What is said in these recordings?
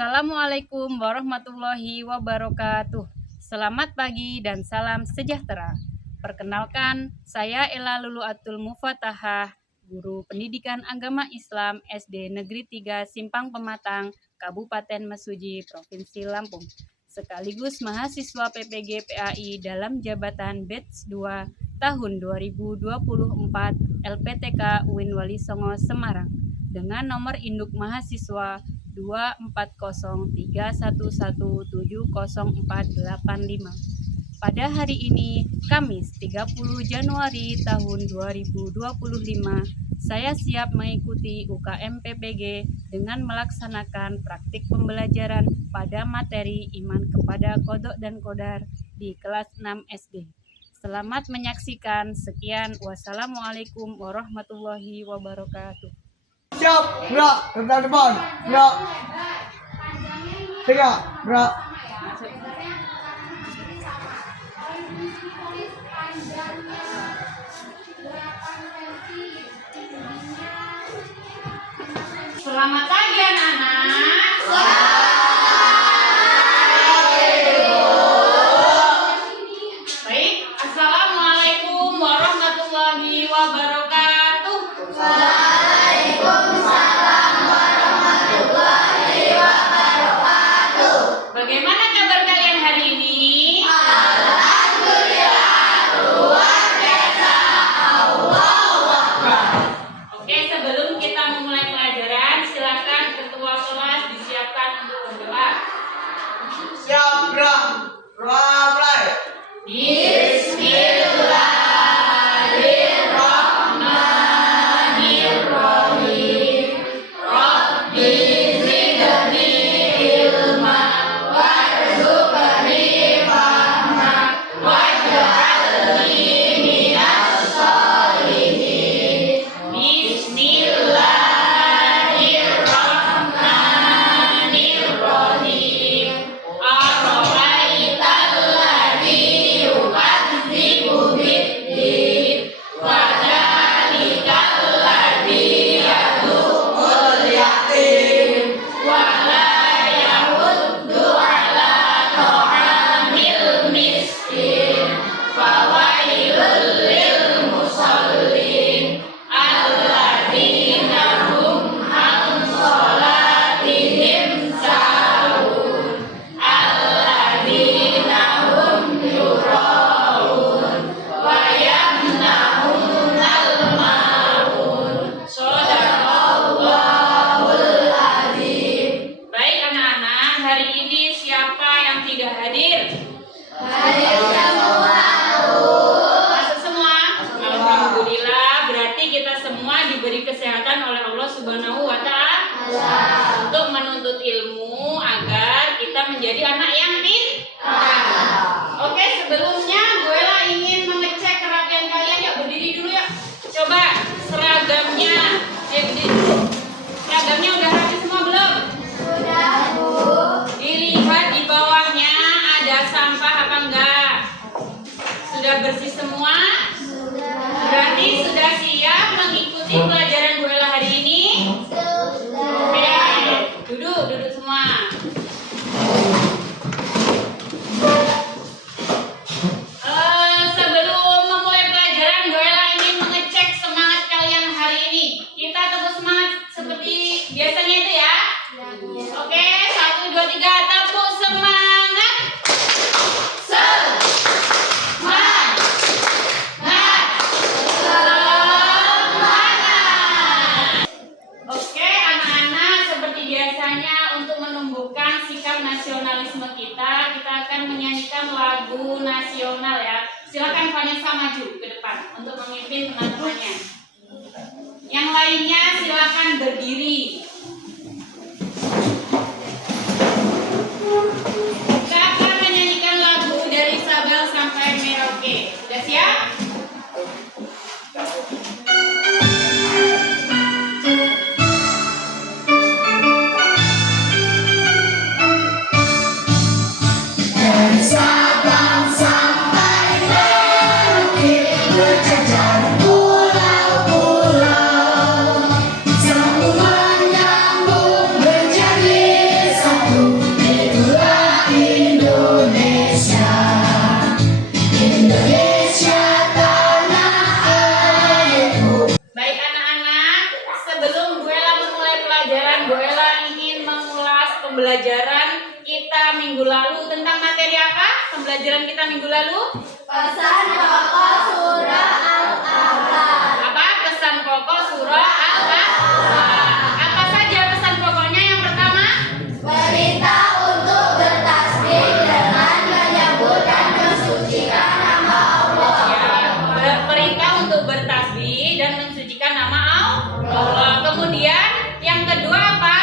Assalamualaikum warahmatullahi wabarakatuh. Selamat pagi dan salam sejahtera. Perkenalkan, saya Ella Luluatul Mufatahah, Guru Pendidikan Agama Islam SD Negeri 3 Simpang Pematang, Kabupaten Mesuji, Provinsi Lampung. Sekaligus mahasiswa PPG PAI dalam jabatan Batch 2 tahun 2024 LPTK UIN Wali Songo Semarang dengan nomor induk mahasiswa 24031170485. Pada hari ini, Kamis 30 Januari tahun 2025, saya siap mengikuti UKM PPG dengan melaksanakan praktik pembelajaran pada materi iman kepada kodok dan kodar di kelas 6 SD. Selamat menyaksikan. Sekian. Wassalamualaikum warahmatullahi wabarakatuh. Siap, gerak, depan, gerak. Tiga, gerak. Selamat pagi anak-anak. Baik, Assalamualaikum warahmatullahi wabarakatuh. Bagaimana kabar kalian hari ini? Oke, sebelum kita memulai pelajaran, silakan ketua kelas disiapkan untuk berdoa. Siap, gerak. Mulai. Bismillahirrahmanirrahim. Rabbi zidni ilma warzuqni fahma waj'alni minas sholihin. Bismillahirrahmanirrahim. Ara'aital ladzi yukadzibu biddin fadzalikal ladzi yad'ul yatim wa la yahuddu ala ta'amil miskin fawailul lil musallin alladzina hum an sholatihim sahun alladzina hum yura'un wa yamna'unal ma'un. Shadaqallahul azim. Baik anak-anak, hari ini siapa yang tidak hadir? Masuk semua? Alhamdulillah, berarti kita semua diberi kesehatan oleh Allah Subhanahu wa Ta'ala untuk menuntut ilmu agar kita menjadi anak yang pintar. Oke, sebelumnya gue lah ingin mengecek kerapian kalian. Yuk berdiri dulu yuk. Coba seragamnya. Berdiri dulu. Seragamnya udah rapi semua belum? Dilihat di bawahnya ada sampah apa enggak? Sudah bersih semua? Berarti sudah siap mengikuti pelajaran gue lah hari ini? Oke, duduk semua. Sebelum memulai pelajaran, gue lah ingin mengecek semangat kalian hari ini. Kita tepuk semangat seperti biasanya itu ya. Oke, 1, 2, 3, tepuk semangat. Semangat. Oke, anak-anak, seperti biasanya untuk menumbuhkan sikap nasionalisme kita akan menyanyikan lagu nasional ya. Silakan Vanessa maju ke depan untuk memimpin teman-temannya. Yang lainnya silakan berdiri. Kita akan menyanyikan lagu dari Sabang sampai Merauke. Sudah siap? Semuanya pembelajaran kita minggu lalu tentang materi apa? Pembelajaran kita minggu lalu? Pesan pokok surah Al-A'raf. Apa? Pesan pokok surah Al-A'raf. Apa saja pesan pokoknya? Yang pertama? Perintah untuk bertasbih dengan menyebut dan mensucikan nama Allah. Ya, perintah untuk bertasbih dan mensucikan nama Allah. Kemudian yang kedua apa?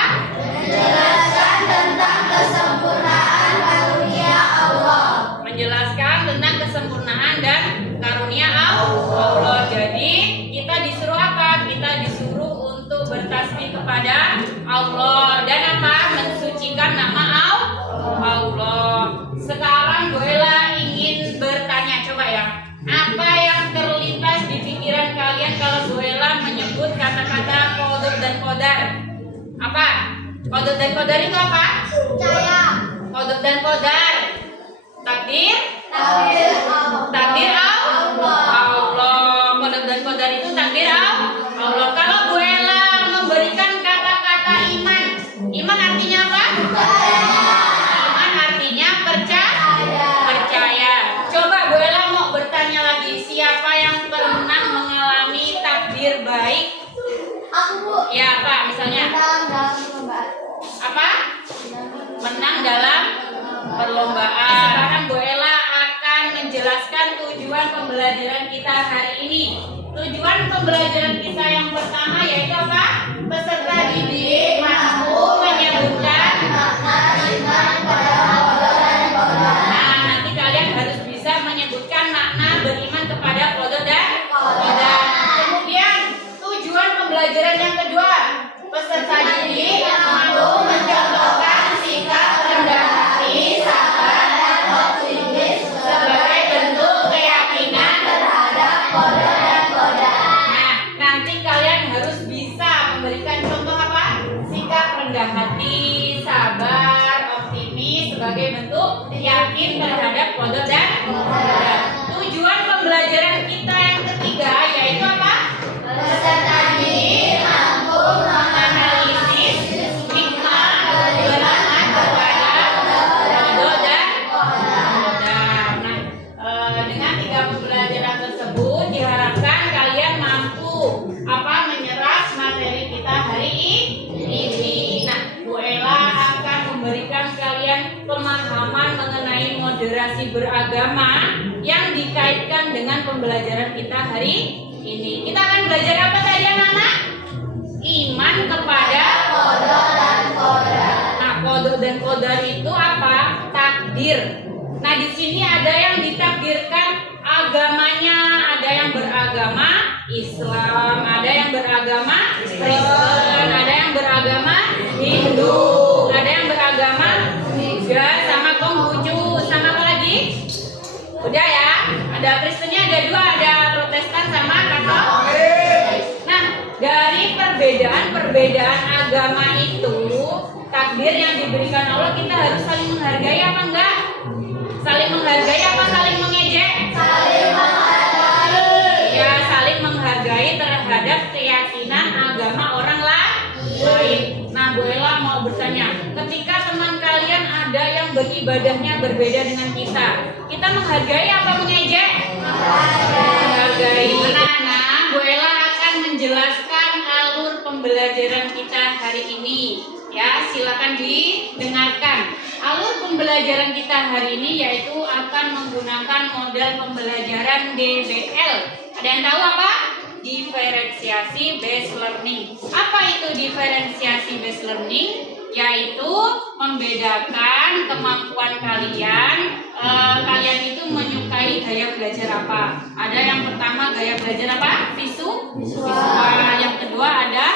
Menjelaskan tentang kesempurnaan karunia Allah. Menjelaskan tentang kesempurnaan dan karunia Allah. Jadi kita disuruh apa? Kita disuruh untuk bertasbih kepada Allah dan apa? Mensucikan nama Allah. Sekarang Bu Ella ingin bertanya, coba ya. Apa yang terlintas di pikiran kalian kalau Bu Ella menyebut kata-kata qadar dan qadar? Apa? Qadar dan qadar itu apa? Percaya. Qadar dan qadar. Takdir? Takdir Takdir Allah. Allah. Qadar dan qadar itu takdir Allah. Kalau Bu Ella memberikan kata-kata iman, iman artinya apa? Iman artinya percaya. Coba Bu Ella mau bertanya lagi, siapa yang pernah mengalami takdir baik? Aku Bu. Ya apa misalnya? Menang dalam perlombaan. Apa? Menang dalam perlombaan. Sekarang Bu Ella akan menjelaskan tujuan pembelajaran kita hari ini. Tujuan pembelajaran kita yang pertama yaitu apa? Peserta didik mampu menyebutkan Makna iman pada Allah dan Qadar. Nah, nanti kalian harus bisa menyebutkan makna beriman kepada qadar dan qadar. Kemudian tujuan pembelajaran yang kedua, peserta didik mampu mencontohkan sikap rendah hati, sabar, dan optimis sebagai bentuk keyakinan Terhadap Qadar dan Qadar. Nah, nanti kalian harus bisa memberikan contoh apa? Sikap rendah hati, sabar, optimis sebagai bentuk yakin terhadap qadar dan qadar. Tujuan pembelajaran kita yang ketiga yaitu apa? Peserta didik mampu Analisis hikmah beriman kepada qadar dan qadar. Nah, dengan tiga pembelajaran tersebut diharapkan kalian mampu apa menyerap materi kita hari ini. Nah, Bu Ella akan memberikan kalian pemahaman mengenai moderasi beragama yang dikaitkan dengan pembelajaran kita hari ini. Kita akan belajar apa tadi anak-anak? Iman kepada Qadar dan Qadar. Nah, qadar dan qadar itu apa? Takdir. Nah, di sini ada yang ditakdirkan agamanya, ada yang beragama Islam, ada yang beragama Kristen, ada yang beragama Hindu, ada yang beragama Buddha, sama Konghucu, sama apa lagi? Udah ya, ada Kristennya ada dua, ada Protestan sama Katolik. Nah, dari perbedaan agama itu, takdir yang diberikan Allah kita harus saling menghargai apa enggak? Saling menghargai apa saling mengejek? Saling menghargai. Ya, saling menghargai terhadap keyakinan agama orang lain. Nah, Bu Ella mau bertanya, ketika teman kalian ada yang beribadahnya berbeda dengan kita menghargai apa mengejek? Menghargai. Anak-anak, Bu Ella akan menjelaskan alur pembelajaran kita hari ini. Ya, silakan didengarkan. Alur pembelajaran kita hari ini yaitu akan menggunakan model pembelajaran DBL. Ada yang tahu apa? Diferensiasi based learning. Apa itu diferensiasi based learning? Yaitu membedakan kemampuan kalian. Kalian itu menyukai gaya belajar apa? Ada yang pertama gaya belajar apa? Visual. Yang kedua ada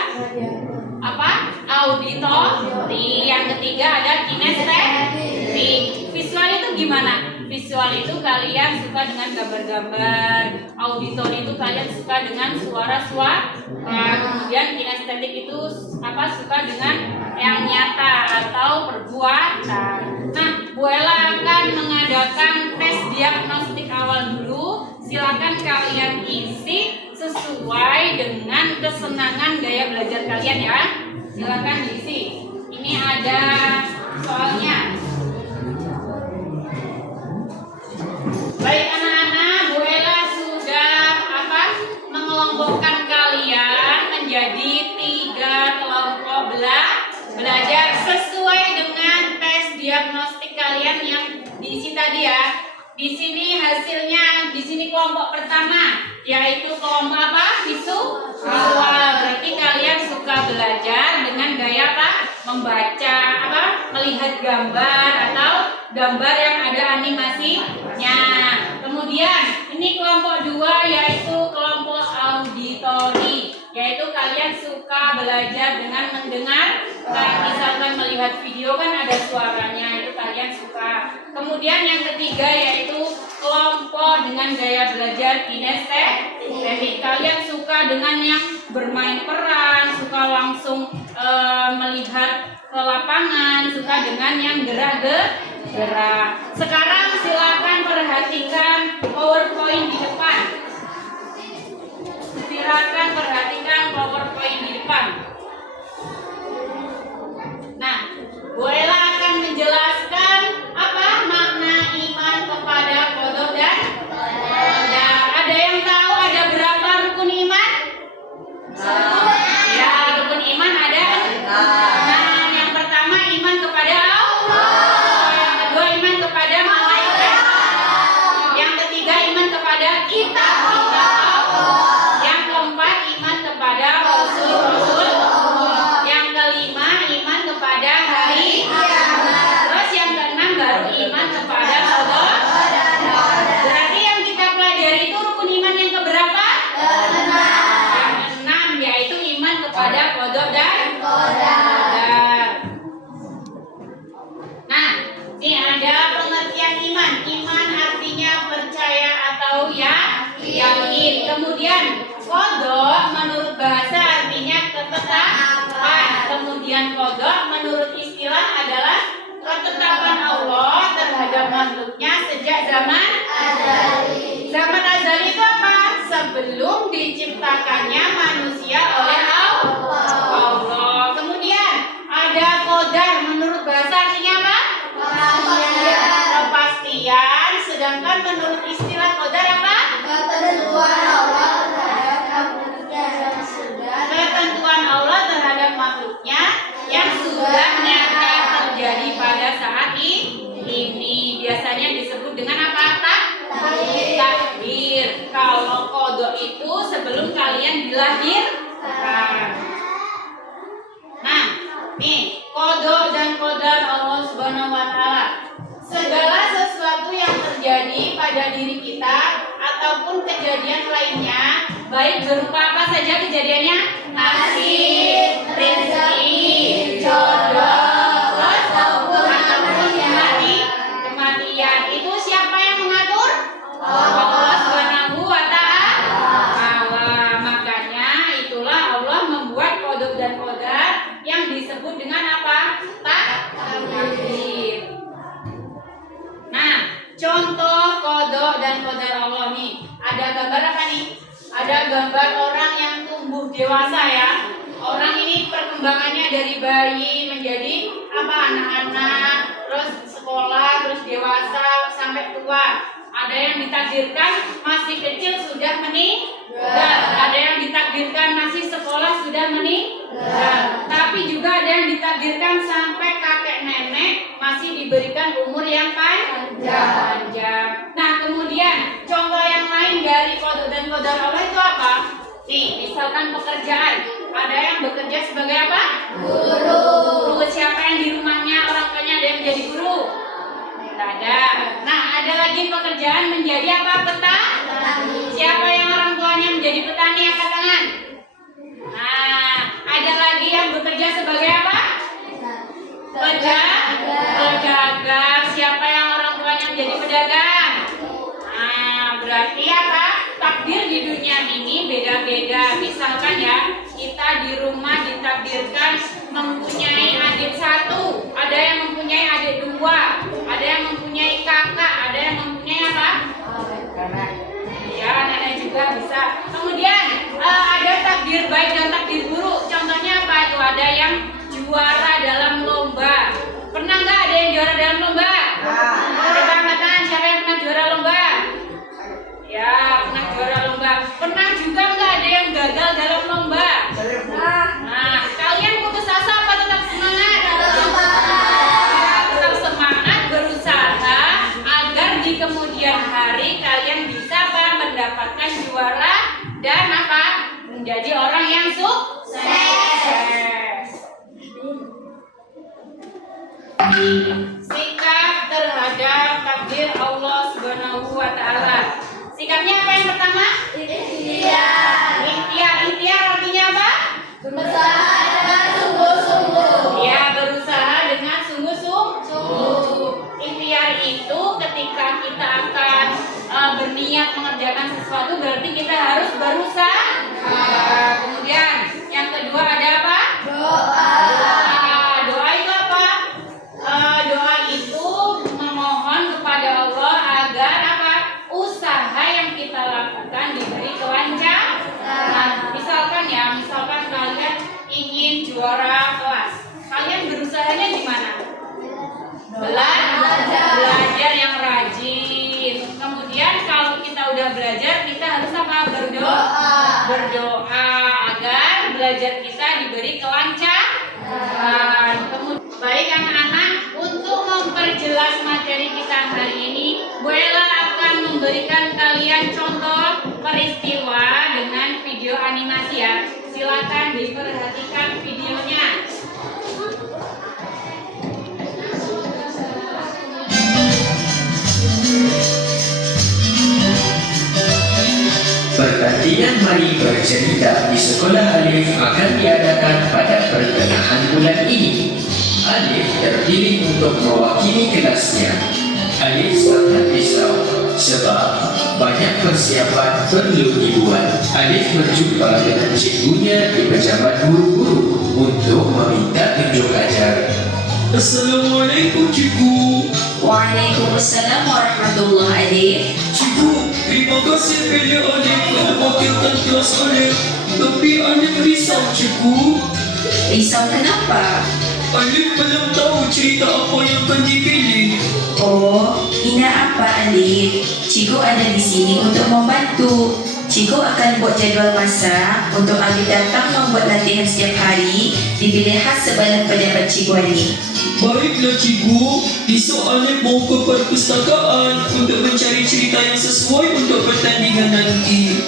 apa? Auditori. Yang ketiga ada kinestetik. Visual itu gimana? Visual itu kalian suka dengan gambar-gambar. Auditori itu kalian suka dengan suara-suara. Kemudian kinestetik itu apa? Suka dengan yang nyata atau perbuatan. Nah, Bu Ella akan mengadakan tes diagnostik awal dulu. Silakan kalian isi sesuai dengan kesenangan gaya belajar kalian ya. Silakan diisi. Ini ada tadi ya. Di sini hasilnya, di sini kelompok pertama yaitu kelompok apa? Visual. Berarti kalian suka belajar dengan gaya apa? Membaca apa? Melihat gambar atau gambar yang ada animasinya. Kemudian ini kelompok 2 yaitu kelompok auditori, yaitu kalian suka belajar dengan mendengar. Misalkan melihat video kan ada suaranya, itu kalian suka. Kemudian yang ketiga yaitu kelompok dengan gaya belajar kinestetik. Kalian suka dengan yang bermain peran, suka langsung melihat ke lapangan, suka dengan yang gerak-gerak. Sekarang silakan perhatikan PowerPoint di depan. Silakan perhatikan PowerPoint di depan. Nah, bolehlah akan menjelaskan apa makna iman kepada qada dan qadar. Ada yang tahu ada berapa rukun iman? Ya, rukun iman ada. Nah, yang pertama iman kepada Allah. Yang kedua iman kepada malaikat. Yang ketiga iman kepada kitab Allah. Yang keempat iman kepada rasul-rasul. Yang kelima iman kepada hari kiamat. Terus yang keenam baru iman kepada qada. Berarti yang kita pelajari itu rukun iman yang keberapa? Yang keenam, yaitu iman kepada qada dan qadar. Nah, ini ada pengertian iman. Iman artinya percaya atau yakin. Kemudian qada menurut bahasa artinya ketetapan. Kemudian qada menurut istilah adalah ketetapan Allah terhadap makhluknya sejak zaman azali. Zaman azali itu apa? Sebelum diciptakannya manusia oleh Allah. Kemudian ada qadar menurut bahasa artinya apa? Kepastian. Sedangkan menurut istilah qadar apa? Ketentuan Allah terhadap makhluknya yang sudah nyata terjadi pada saat ini. Biasanya disebut dengan apa? Takdir. Kalau qada itu sebelum kalian dilahirkan. Nah, nih qada dan qadar Allah Subhanahu wa taala. Segala sesuatu yang terjadi pada diri kita ataupun kejadian lainnya, baik berupa apa saja kejadiannya? Nasib, rezeki, jodoh, ataupun kematian. Itu siapa yang mengatur? Allah Subhanahu wa taala. Makanya itulah Allah membuat qada dan qadar yang disebut dengan apa? Takdir. Nah, contoh qada dan qadar Allah nih. Ada gambar apa nih? Ada gambar orang yang tumbuh dewasa ya. Orang ini perkembangannya dari bayi menjadi apa? Anak-anak, terus sekolah, terus dewasa sampai tua. Ada yang ditakdirkan masih kecil sudah meninggal. Ada yang ditakdirkan masih sekolah sudah meninggal. Tapi juga ada yang ditakdirkan sampai kakek nenek masih diberikan umur yang panjang. Nah, kemudian contoh yang lain dari qada dan qadar Allah itu apa? Nih, misalkan pekerjaan. Ada yang bekerja sebagai apa? Guru. Siapa yang di rumahnya orang tuanya ada yang menjadi guru? Tidak ada. Nah, ada lagi pekerjaan menjadi apa? Petani. Siapa yang orang tuanya menjadi petani? Angkat tangan. Nah, ada lagi yang bekerja sebagai apa? Pedagang. Siapa yang orang tuanya menjadi pedagang? Nah, berarti apa? Takdir di dunia ini beda-beda. Misalkan ya, kita di rumah ditakdirkan mempunyai adik 1, ada yang mempunyai adik 2, ada yang mempunyai kakak, ada yang mempunyai apa? Ya, nenek juga bisa. Kemudian ada takdir baik dan takdir buruk. Contohnya apa itu? Ada yang juara dalam lomba. Pernah nggak ada yang juara dalam lomba? Coba angkat tangan, siapa yang pernah juara lomba? Ya, pernah juara lomba. Pernah juga nggak ada yang gagal dalam lomba? Nah, kalian putus asa apa tetap semangat? Ya, tetap semangat berusaha agar menjadi orang yang sukses. Sikap terhadap takdir Allah Subhanahu wa Ta'ala. Sikapnya apa yang pertama? Ikhtiar. Ikhtiar artinya apa? Berusaha dengan sungguh-sungguh. Ya, berusaha dengan sungguh-sungguh. Ikhtiar itu ketika kita akan berniat mengerjakan sesuatu, berarti kita harus berusaha. Kemudian yang kedua ada apa? Doa. Doa itu apa? Doa itu memohon kepada Allah agar apa? Usaha yang kita lakukan diberi kelancaran. Nah, misalkan kalian ingin juara kelas, kalian berusahanya di mana? Belajar yang rajin. Kemudian kalau kita udah belajar, kita harus apa? Berdoa agar belajar kita diberi kelancaran. Baik anak-anak, untuk memperjelas materi kita hari ini, Bu Ella akan memberikan kalian contoh peristiwa dengan video animasi ya. Silakan diperhatikan videonya. Pertandingan mari bercerita di sekolah Alif akan diadakan pada pertengahan bulan ini. Alif terpilih untuk mewakili kelasnya. Alif sangat risau sebab banyak persiapan perlu dibuat. Alif berjumpa dengan cikgunya di pejabat guru-guru untuk meminta tunjuk ajar. Assalamualaikum cikgu. Waalaikumsalam warahmatullahi Alif. Cikgu, terima kasih pilih Alif untuk mewakilkan kelas Alif. Tapi Alif risau cikgu. Risau kenapa? Alif belum tahu cerita apa yang akan dipilih. Oh, tidak apa Alif. Cikgu ada di sini untuk membantu. Cikgu akan buat jadual masa untuk Alif datang membuat latihan setiap hari di bilik khas sebelum pejabat cikgu ini. Baiklah cikgu, besok Alif mau ke perpustakaan untuk mencari cerita yang sesuai untuk pertandingan nanti.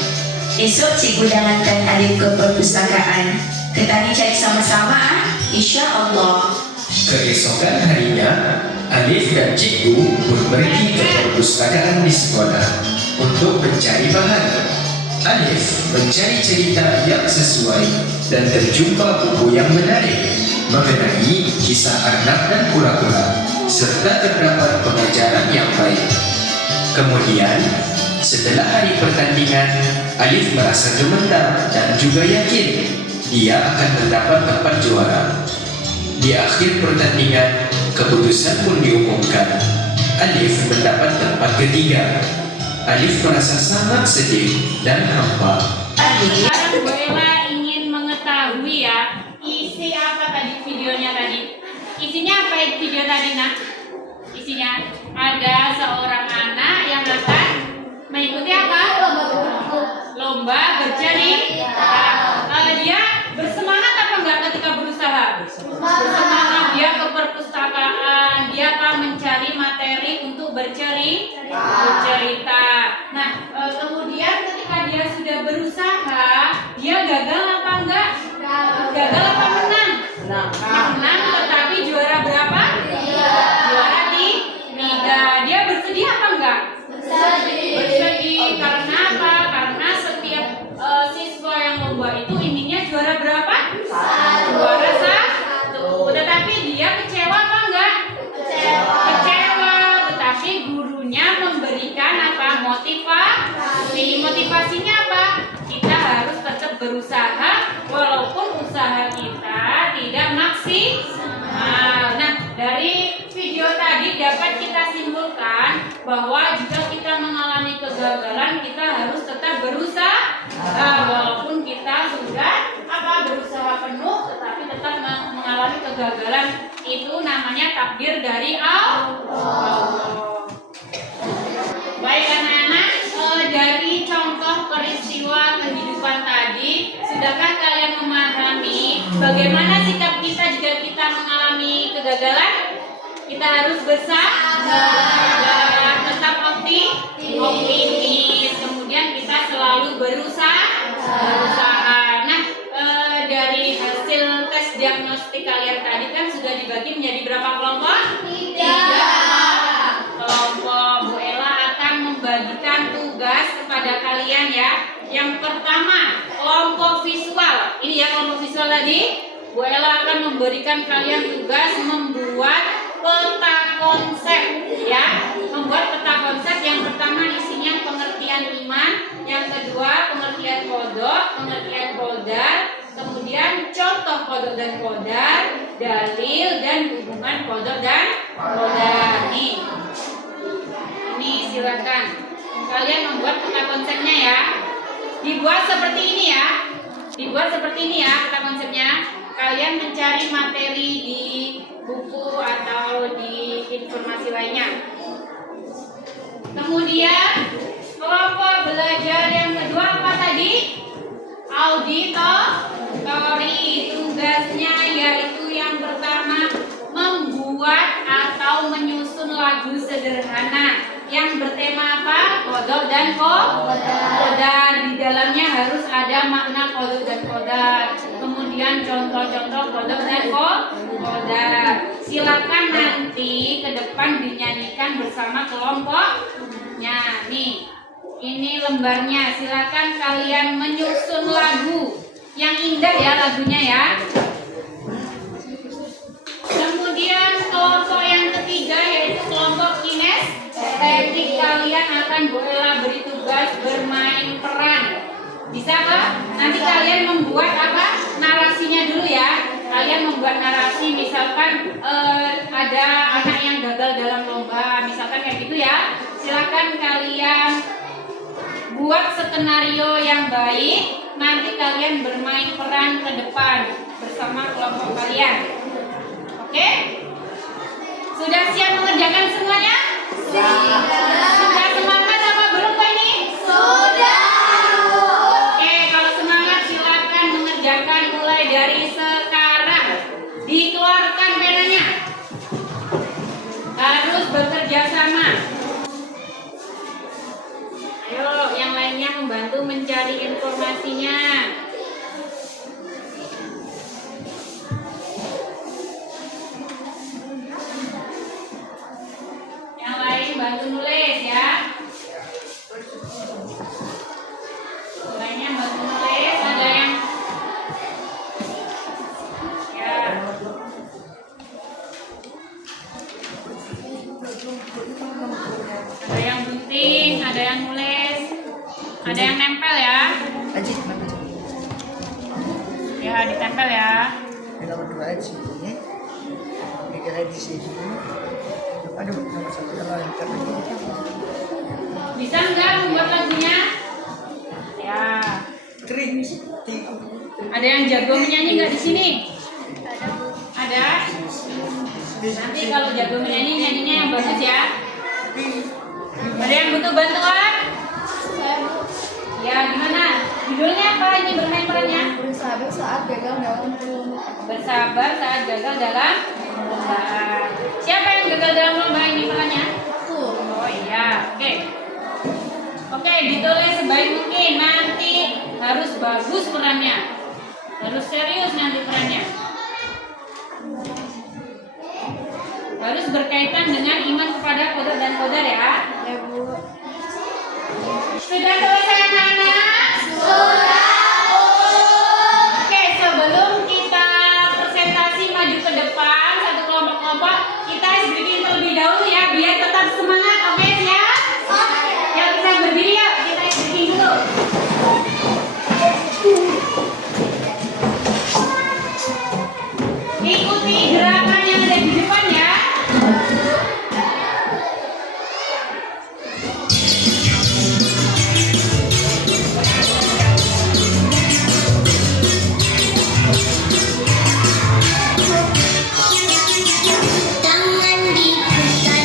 Esok cikgu dangankan Alif ke perpustakaan. Kita cari sama-sama insya-Allah. Keesokan harinya, Alif dan cikgu pun pergi ke perpustakaan di sekolah untuk mencari bahan. Alif mencari cerita yang sesuai dan terjumpa buku yang menarik mengenai kisah arnab dan kura-kura serta terdapat pengajaran yang baik. Kemudian, setelah hari pertandingan, Alif merasa gemetar dan juga yakin dia akan mendapat tempat juara. Di akhir pertandingan, keputusan pun diumumkan. Alif mendapat tempat ketiga. Alif merasa sangat sedih dan hampa. Alif, Sekarang Bu Ella ingin mengetahui ya, isi apa tadi videonya tadi? Isinya apa video tadi nak? Isinya ada seorang anak yang akan mengikuti apa? Lomba bercerita. Dia bersemangat apa enggak ketika berusaha? Bersemangat. Dia ke perpustakaan, dia akan mencari materi untuk bercerita. Nah, kemudian ketika dia sudah berusaha, dia gagal apa enggak? Gagal apa menang? Menang, tetapi juara berapa? Juara tiga. Dia bersedih apa enggak? Bersedih. Karena apa? Karena setiap siswa yang lomba itu inginnya juara berapa? Juara satu. Tetapi dia kecewa apa enggak? Kecewa. Tetapi gurunya memberikan apa? Motivasi. Motivasinya apa? Kita harus tetap berusaha walaupun usaha kita tidak maksimal. Nah, dari video tadi dapat kita simpulkan bahwa jika kita mengalami kegagalan, kita harus tetap berusaha. Walaupun kita sudah berusaha penuh, tetapi tetap mengalami kegagalan, itu namanya takdir dari Allah. Baik anak-anak, dari contoh peristiwa kehidupan tadi, sudahkah kalian memahami bagaimana sikap kita jika kita mengalami kegagalan? Kita harus bersabar, tetap optimis, kemudian kita selalu berusaha. seperti kalian tadi kan sudah dibagi menjadi berapa kelompok? 3. Kelompok. Bu Ella akan membagikan tugas kepada kalian ya. Yang pertama, kelompok visual. Ini ya kelompok visual tadi. Bu Ella akan memberikan kalian tugas membuat peta konsep ya. Membuat peta konsep yang pertama isinya pengertian iman, yang kedua pengertian kodok, pengertian kodar, kemudian contoh kodok dan kodar, dalil dan hubungan kodok dan kodar. Ini silakan kalian membuat peta konsepnya ya. Dibuat seperti ini ya. Dibuat seperti ini ya peta konsepnya. Kalian mencari materi di buku atau di informasi lainnya. Kemudian kelompok belajar yang kedua apa tadi? Auditori. Tugasnya yaitu yang pertama membuat atau menyusun lagu sederhana yang bertema apa? Kodok dan kodar. Di dalamnya harus ada makna kodok dan kodar. Kemudian contoh-contoh kodok dan kodar. Silakan nanti ke depan dinyanyikan bersama kelompoknya. Nih, ini lembarnya. Silakan kalian menyusun lagu yang indah ya lagunya ya. Kemudian kelompok yang ketiga yaitu kelompok kinestetik. Kalian akan Bu Ella beri tugas bermain peran. Bisa Kak? Nanti kalian membuat apa? Narasinya dulu ya. Kalian membuat narasi, misalkan ada anak yang gagal dalam lomba, misalkan kayak gitu ya. Silakan kalian buat skenario yang baik. Nanti kalian bermain peran ke depan bersama kelompok kalian. Oke? Sudah siap mengerjakan semuanya? Sudah semangat apa belum Pak ini? Sudah. Oke, kalau semangat silakan mengerjakan mulai dari sekarang. Dikeluarkan penanya. Harus bekerja sama. Ayo, yang lainnya membantu mencari informasinya. Yang lain bantu nulis ya. Yang lainnya bantu nulis. Ada yang ya. Ada yang gunting, ada yang nulis, ada yang nempel ya. Ya, ditempel ya. Kita berdua di sini. Kita di sini. Aduh, nomor satu yang lain. Bisa nggak membuat lagunya? Ya. Ada yang jago menyanyi nggak di sini? Ada. Nanti kalau jago menyanyi, nyanyinya yang bagus ya. Ada yang butuh bantuan? Ya, gimana? Judulnya apa ini bermain perannya? Bersabar saat gagal dalam lomba. Bersabar saat gagal dalam lomba. Siapa yang gagal dalam lomba ini perannya? Oh iya, oke. Oke, ditulis sebaik mungkin. Nanti harus bagus perannya. Harus serius nanti perannya. Harus berkaitan dengan iman kepada kodok dan kodar ya. Ya Bu. Sudah selesai anak-anak? Sudah. Oke, sebelum kita presentasi maju ke depan satu kelompok-kelompok, kita breathing terlebih dahulu ya biar tetap semangat. Oke ya? Yuk kita berdiri yuk, kita breathing dulu. Ikuti gerakan yang ada di depan ya. Tangan diputar-putar,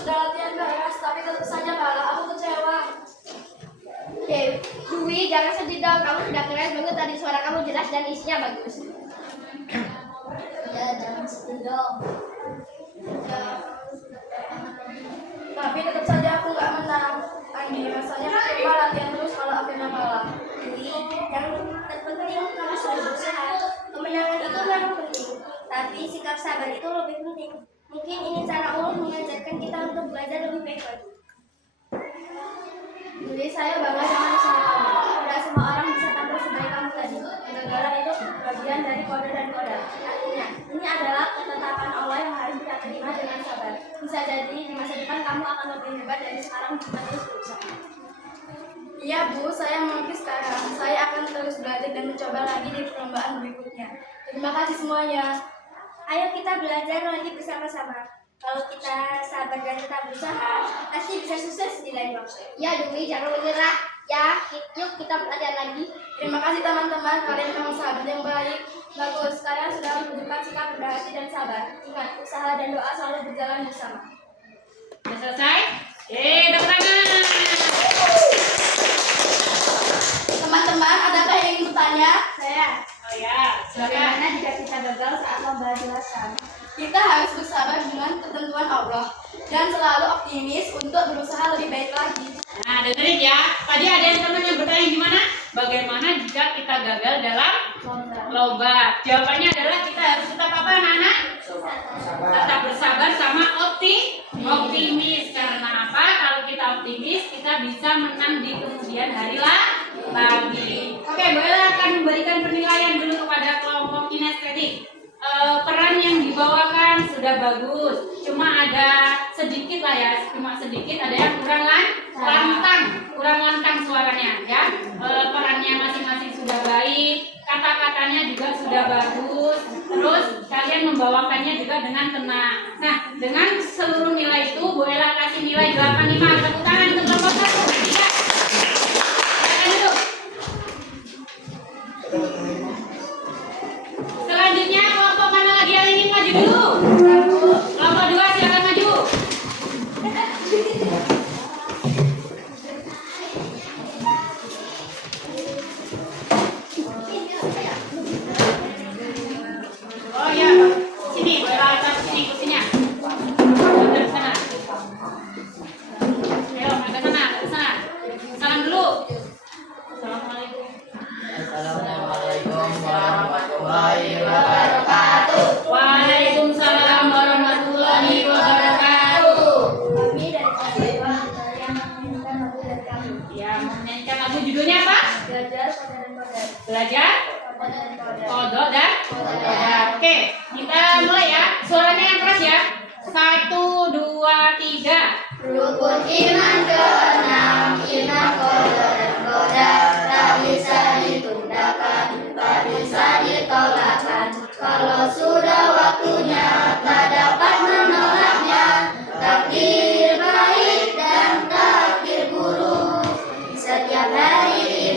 sudah latihan keras, tapi tetap saja kalah. Aku kecewa. Dwi, jangan sedih dong. Kamu sudah keren banget tadi. Suara kamu jelas dan isinya bagus. Ya, jangan sedih dong. Tapi tetap saja aku nggak menang. Andi, rasanya kecewa latihan terus kalau akhirnya kalah. Dwi, yang terpenting kamu sudah berusaha. Kemenangan itu memang penting, tapi sikap sabar itu lebih penting. Mungkin ini cara Allah mengajarkan kita untuk belajar lebih baik lagi. Jadi saya bangga dengan usaha kamu. Tidak semua orang bisa tampil sebaik kamu tadi. Kegagalan itu bagian dari kode dan kode. Artinya, ini adalah ketetapan Allah yang harus kita terima dengan sabar. Bisa jadi di masa depan kamu akan lebih hebat dari sekarang jika terus berusaha. Iya Bu, saya mengerti sekarang. Saya akan terus belajar dan mencoba lagi di perlombaan berikutnya. Terima kasih semuanya. Ayo kita belajar lagi bersama-sama. Kalau kita sabar dan tetap berusaha, pasti bisa sukses di lain waktu. Ya Dwi, jangan menyerah. Ya, yuk kita belajar lagi. Terima kasih teman-teman, kalian memang sahabat yang baik. Bagus, kalian sudah menunjukkan sikap rendah hati dan sabar. Ingat, usaha dan doa selalu berjalan bersama. Sudah selesai? Tepuk tangan. Teman-teman, adakah yang ingin bertanya? Saya. Oh ya, silakan. Bagaimana jika kita gagal saat lomba jelasan? Kita harus bersabar dengan ketentuan Allah dan selalu optimis untuk berusaha lebih baik lagi. Nah, dengerin ya. Tadi ada yang teman yang bertanya gimana? Bagaimana jika kita gagal dalam lomba? Jawabannya adalah kita harus tetap apa, anak-anak? Tetap bersabar sama optimis. Karena apa? Kalau kita optimis, kita bisa menang di kemudian hari lagi. Oke, Bu Ella akan memberikan penilaian dulu kepada kelompok kinestetik. Peran yang dibawakan sudah bagus, cuma ada sedikit lah ya, ada yang kurang lantang suaranya ya. Perannya masing-masing sudah baik, kata-katanya juga sudah bagus, terus kalian membawakannya juga dengan tenang. Nah, dengan seluruh nilai itu Bu Ella kasih nilai 85. Tepuk tangan untuk kelompok 1. Ya. Silakan duduk. Selanjutnya kelompok mana lagi yang ingin maju dulu? Kelompok 2 silakan maju. Oh ya, sini, atas sini kursinya. Ke sana. Ayo, ke sana. Salam dulu. Assalamualaikum. Assalamualaikum warahmatullahi wabarakatuh. Waalaikumsalam warahmatullahi wabarakatuh. Kami dari kelas 2 yang menyanyikan lagu dari kami. Ya, menyanyikan lagu judulnya apa? Belajar pada dan pada. Belajar Pada dan pada. kodok dan kodok. Oke, kita mulai ya. Suaranya yang keras ya. 1, 2, 3. Rukun iman keenam, iman qadar dan qadar, tak bisa ditundakkan, tak bisa ditolakkan. Kalau sudah waktunya, tak dapat menolaknya. Takdir baik dan takdir buruk. Setiap hari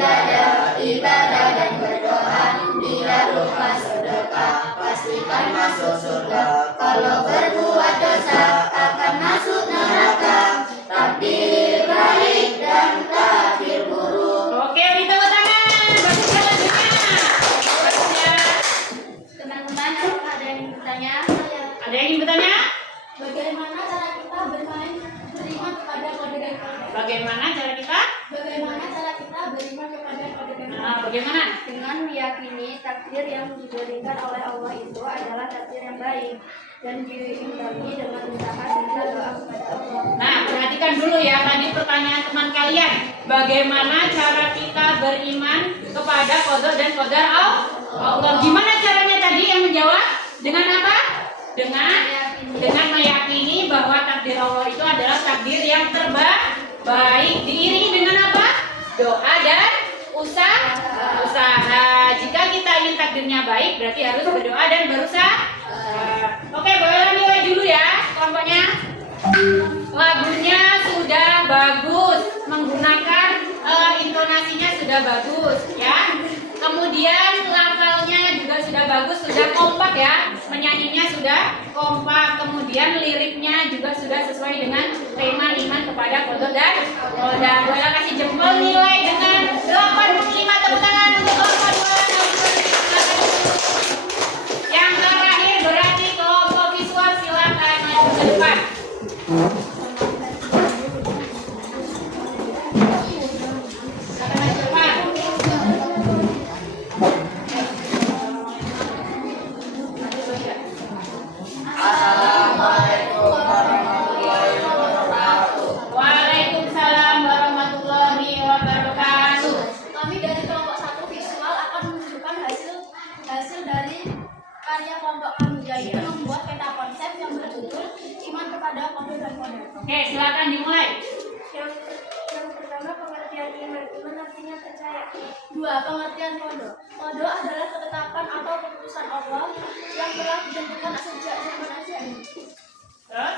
ibadah dan berdoa. Bila lupa sedekah, pastikan masuk surga. Kalau berbuat dosa, akan masuk neraka. Takdir baik dan takdir buruk. Oke, beri tepuk tangan. Bagus ya lagunya. Bagus ya. Teman-teman, apakah ada yang bertanya? Ada yang ingin bertanya? Bagaimana cara kita beriman kepada kode dan kode? Bagaimana cara kita? Bagaimana cara kita beriman kepada kode dan kode? Nah, bagaimana? Dengan meyakini takdir yang diberikan oleh Allah itu adalah takdir yang baik dan diimbangi dengan usaha serta doa kepada Allah. Nah, perhatikan dulu ya tadi pertanyaan teman kalian. Bagaimana cara kita beriman kepada kodok dan kodar Allah? Gimana caranya tadi yang menjawab? Dengan apa? Dengan meyakini bahwa takdir Allah itu adalah takdir yang terbaik. Diiringi dengan apa? Doa dan usaha. Jika kita ingin takdirnya baik, berarti harus berdoa dan berusaha. Oke, boleh nilai dulu ya kelompoknya. Lagunya sudah bagus, menggunakan intonasinya sudah bagus ya. Kemudian lafalnya juga sudah bagus, sudah kompak ya. Penyanyinya sudah kompak, kemudian liriknya juga sudah sesuai dengan tema iman kepada kodok dan kodar. Boleh kasih jempol nilai dengan 85, tepuk tangan untuk kelompok 2. Yang terakhir berarti kelompok visual, silakan maju ke depan. Waalaikumsalam warahmatullahi wabarakatuh. Kami dari kelompok 1 visual akan menunjukkan hasil dari karya kelompok kami, yaitu membuat peta konsep yang berjudul Iman kepada Kodok dan Kodar. Oke, silakan dimulai. Yang pertama, pengertian iman. Iman artinya percaya. 2. Pengertian kodok. Kodok adalah ketetapan atau keputusan Allah yang telah ditentukan sejak zaman azali. Terus?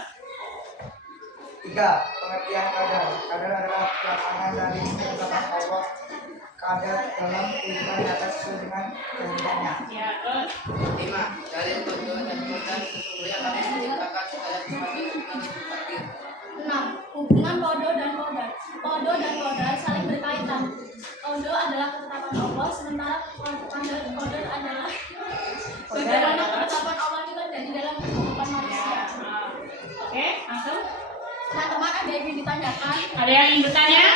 3. Pengertian kadar. Kadar adalah pelaksanaan dari ketetapan Allah. Kadar dalam kehidupan nyata sesuai dengan kehendaknya. Ya, terus. 5. Dalil kodok dan kodar sesungguhnya kami menciptakan segala sesuatu dengan takdir. 6. Hubungan kodok dan kodar. Kodok dan kodar saling berkaitan. Kodok adalah ketetapan Allah, sementara kodar adalah bagaimana ketetapan Allah itu terjadi dalam kehidupan manusia. Oke, langsung. Teman-teman, ada yang ingin ditanyakan? Ada yang ingin bertanya?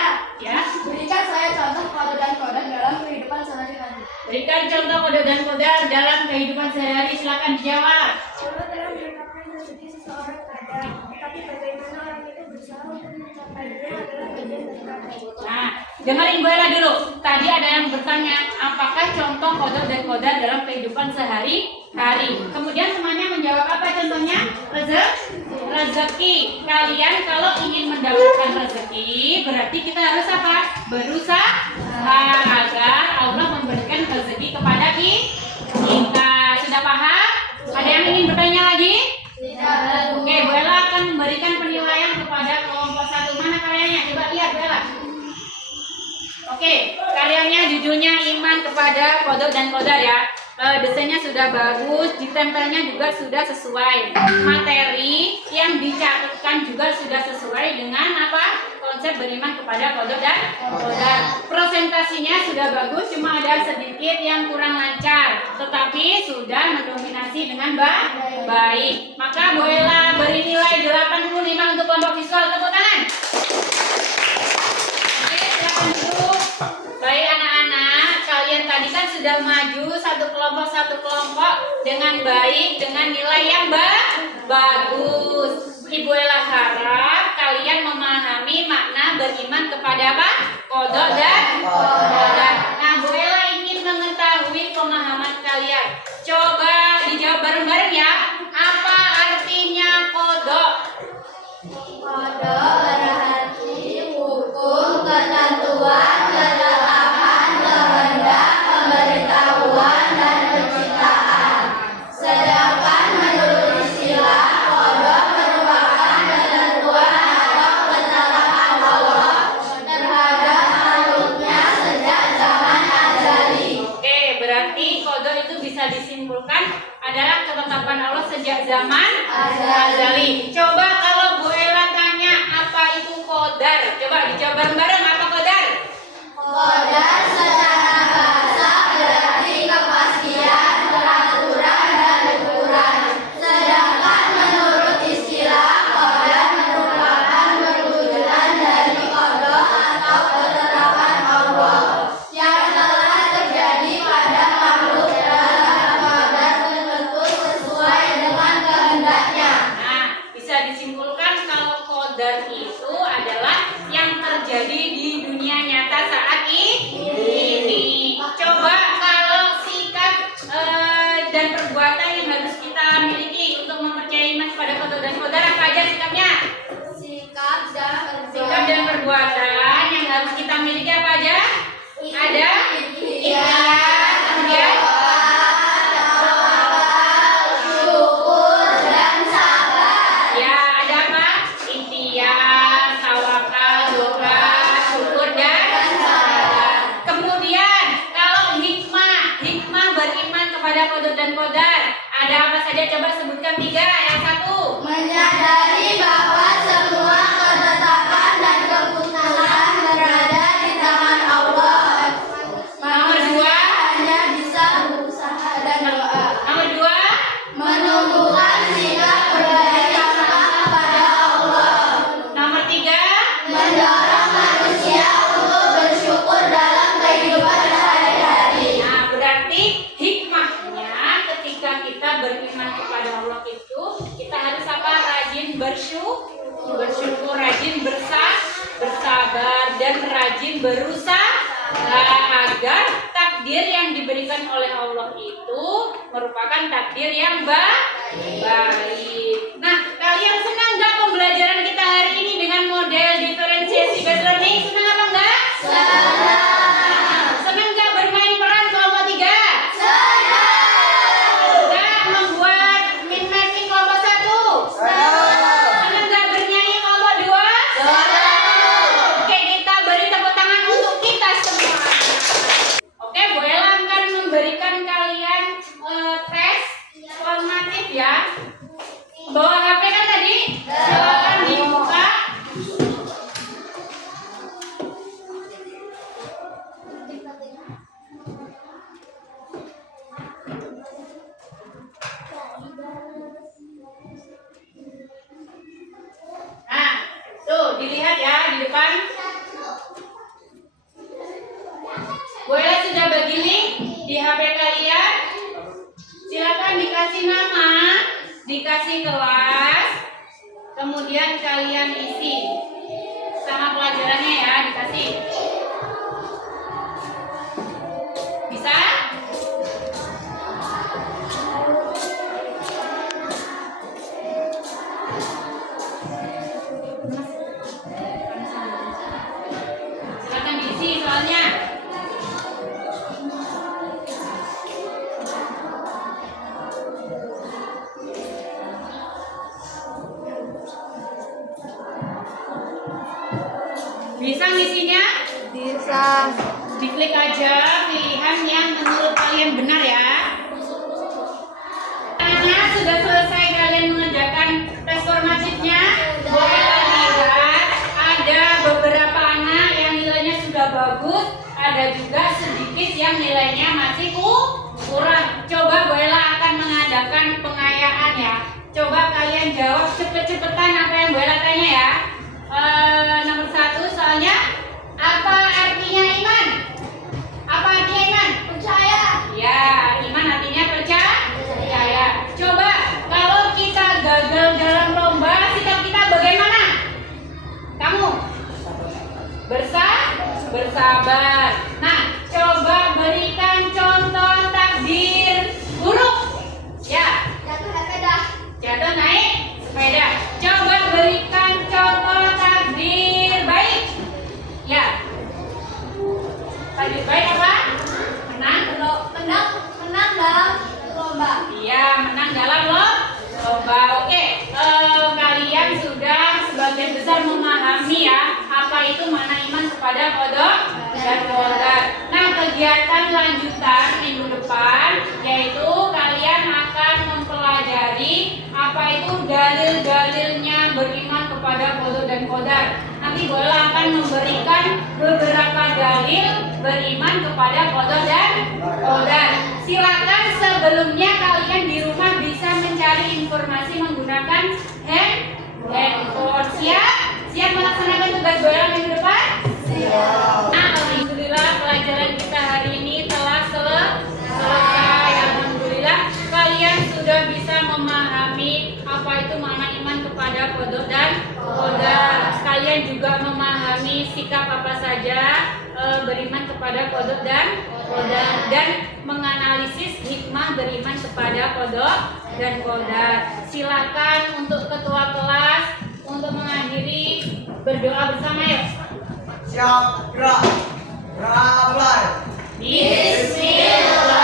Ya. Berikan saya contoh kodok dan kodar dalam kehidupan sehari-hari. Berikan contoh kode dan kodar dalam kehidupan sehari-hari. Silakan dijawab. Allah telah menetapkan rezeki seseorang kadar, tapi bagaimana orang itu berusaha untuk mencapainya adalah bagian dari kadar. Nah, dengerin Bu Ella dulu. Tadi ada yang bertanya, apakah contoh kodok dan kodar dalam kehidupan sehari-hari? Kemudian temannya menjawab apa contohnya? Rezeki. Kalian kalau ingin mendapatkan rezeki, berarti kita harus apa? Berusaha agar Allah memberikan rezeki kepada kita. Sudah paham? Ada yang ingin bertanya lagi? Tidak. Oke, Bu Ella akan memberikan penilaian kepada kelompok 1. Mana karyanya? Coba lihat Bu Ella. Oke, karyanya judulnya Iman kepada Kodok dan Kodar ya. Desainnya sudah bagus, ditempelnya juga sudah sesuai. Materi yang dicatatkan juga sudah sesuai dengan apa? Konsep beriman kepada Kodok dan Kodar. Presentasinya sudah bagus, cuma ada sedikit yang kurang lancar, tetapi sudah mendominasi dengan baik. Maka Bu Ella beri nilai 85 untuk kelompok visual. Tepuk tangan. Oke, silakan duduk. Baik anak-anak, kalian tadi kan sudah maju satu kelompok dengan baik, dengan nilai yang bagus. Ibu Ella harap kalian memahami makna beriman kepada apa? Kodok dan kodar. Nah, Bu Ella ingin mengetahui pemahaman kalian. Coba dijawab bareng-bareng ya. Apa artinya kodok? Kodok berarti hukum, ketentuan, ketetapan, kehendak, pemberitahuan, dan penciptaan. Sedangkan menurut istilah, kodok merupakan ketentuan atau ketetapan Allah terhadap makhluknya sejak zaman azali. Oke, berarti kodok itu bisa disimpulkan adalah ketetapan Allah sejak zaman azali. Coba kalau Bu Ella tanya apa itu kodar, coba dijawab bareng-bareng, apa kodar? Kodar secara bahasa berarti kepastian, peraturan, dan ukuran. Sedangkan menurut istilah, kodar merupakan perwujudan dari kodok atau ketetapan Allah yang telah terjadi pada makhluk dalam kodar tertentu sesuai dengan kehendaknya. Nah, bisa disimpulkan kalau kodar itu adalah yang terjadi di dunia nyata saat ini. Coba kalau sikap dan perbuatan yang harus kita miliki untuk mempercayai iman kepada kodok dan kodar, apa aja sikapnya? Sikap dan perbuatan yang harus kita miliki apa aja? Ada ikhtiar, kemudian syukur, dan sabar. ya ada apa? Ikhtiar, tawakal, doa, syukur dan sabar. bersyukur, rajin bersabar dan rajin berusaha agar takdir yang diberikan oleh Allah itu merupakan takdir yang baik. Nah, kalian senang nggak pembelajaran kita hari ini dengan model diferensiasi based learning? Senang apa enggak? Senang nggak bermain peran kelompok 3? Senang membuat mind mapping kelompok 1? Senang nggak bernyanyi kelompok 2? Oke, kita beri tepuk tangan untuk kita semua. Oke, Bu Ella akan memberikan kalian tes formatif ya. Bawa HP kan tadi? Silakan dibuka. Nah, tuh dilihat ya di depan. Bu Ella sudah bagi link di HP kalian. Silakan dikasih nama, dikasih kelas, kemudian kalian isi sama pelajarannya ya, dikasih. Bisa? Silakan diisi soalnya. Bisa ngisinya? Bisa. Diklik aja pilihan yang menurut kalian benar ya. Karena sudah selesai kalian mengerjakan tes formatifnya, boleh lihat ada beberapa anak yang nilainya sudah bagus, ada juga sedikit yang nilainya masih kurang. Coba Bu Ella akan mengadakan pengayaan ya. Coba kalian jawab cepet-cepetan apa yang Bu Ella tanya ya. Nomor 1 soalnya apa artinya iman? Apa artinya iman? Percaya. Ya, iman artinya percaya. Coba kalau kita gagal dalam lomba, sikap kita bagaimana? Kamu? Bersabar. Nah, coba berikan contoh takdir buruk. Ya. Jatuh naik sepeda. Coba berikan contoh takdir baik. Ya. Takdir baik apa? Menang Dalam lomba. Iya, menang dalam lomba. Oke, kalian sudah sebagian besar memahami ya apa itu makna iman kepada qada dan qadar. Nah, kegiatan lanjutan minggu depan yaitu kalian akan mempelajari apa itu dalil-dalilnya beriman kepada qada dan qadar. Nanti Bu Ella akan memberikan beberapa dalil beriman kepada qada dan qadar. Silakan sebelumnya kalian di rumah bisa mencari informasi menggunakan handphone. Siap melaksanakan tugas Bu Ella minggu depan? Siap. Nah, alhamdulillah pelajaran kita hari ini telah selesai. Alhamdulillah kalian sudah bisa memahami apa itu makna iman kepada qada dan qadar. Kalian juga memahami sikap apa saja beriman kepada qada dan qadar dan menganalisis hikmah beriman kepada qada dan qadar. Silakan untuk ketua kelas untuk mengakhiri berdoa bersama ya. Siap, gerak. Mulai. Bismillah.